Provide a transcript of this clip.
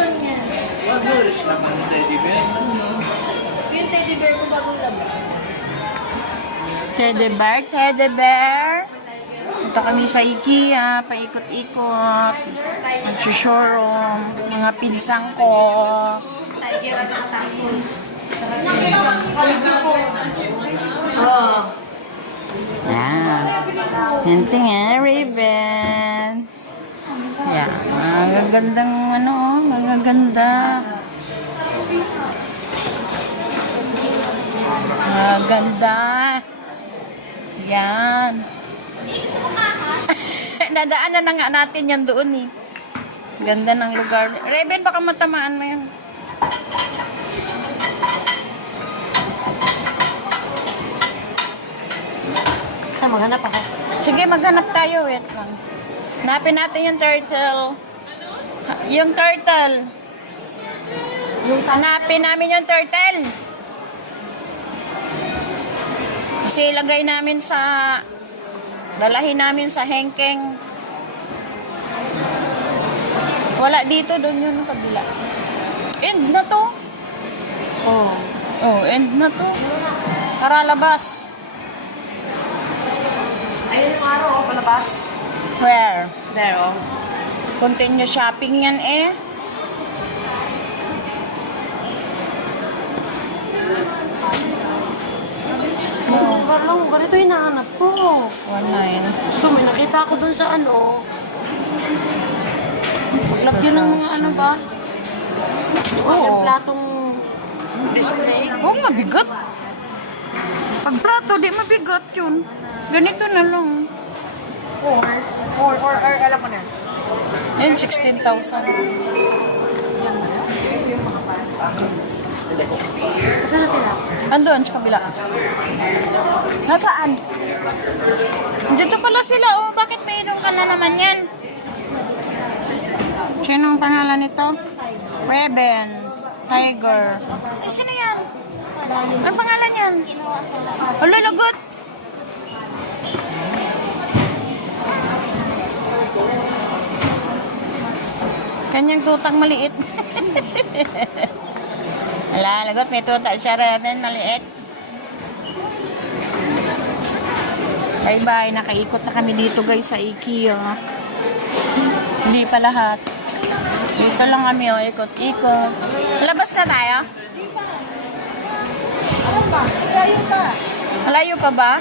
karton niya. Magulis naman yung teddy bear. Yung teddy bear ko bagong labas. Teddy bear, teddy bear. Ito kami sa IKEA, paikot-ikot. Nagsushowroom, mga pinsang ko. Tiger at tapon. Yan. Hinting ribbon. Yan. Magagandang ano, magaganda. Maganda. Yan. Nadaanan na nga natin yan doon eh. Ganda ng lugar. Raven, baka matamaan mo yan. Maghanap ako. Sige, maghanap tayo. Wait lang. Hanapin natin yung turtle. Yung turtle. Hanapin namin yung turtle. Kasi ilagay namin sa... Dalahin namin sa hengkeng. Wala dito, doon yun kabila. End na to. Oh. Oh, end na to. Tara, labas. Ayun yung araw, oh, palabas. Where? There, oh. Continue shopping yan eh. Parang ganito hinahanap ko. 1.9. So, may nakita ko dun sa ano. Lagyan ng mga ano ba? Oo. Yung platong display. Huwag mabigat. Pag plato, di mabigat yun. Ganito na lang. Or alam mo na. Yan, 16,000. Saan na sila? Andun, sa kabila. Nasaan? Dito pala sila, oh. Bakit may ilong ka na naman yan? Sino ang pangalan nito? Raven. Tiger. Ay, sino yan? Ang pangalan yan? Alo, lagot. Kanyang tutang maliit. Ala, lagot, may tuta siya, Raven, maliit. Bye-bye, nakaikot na kami dito guys sa IKEA. Hindi pa lahat. Dito lang kami, oh, ikot-ikot. Labas na tayo? Ano pa? Layo pa. Malayo pa ba?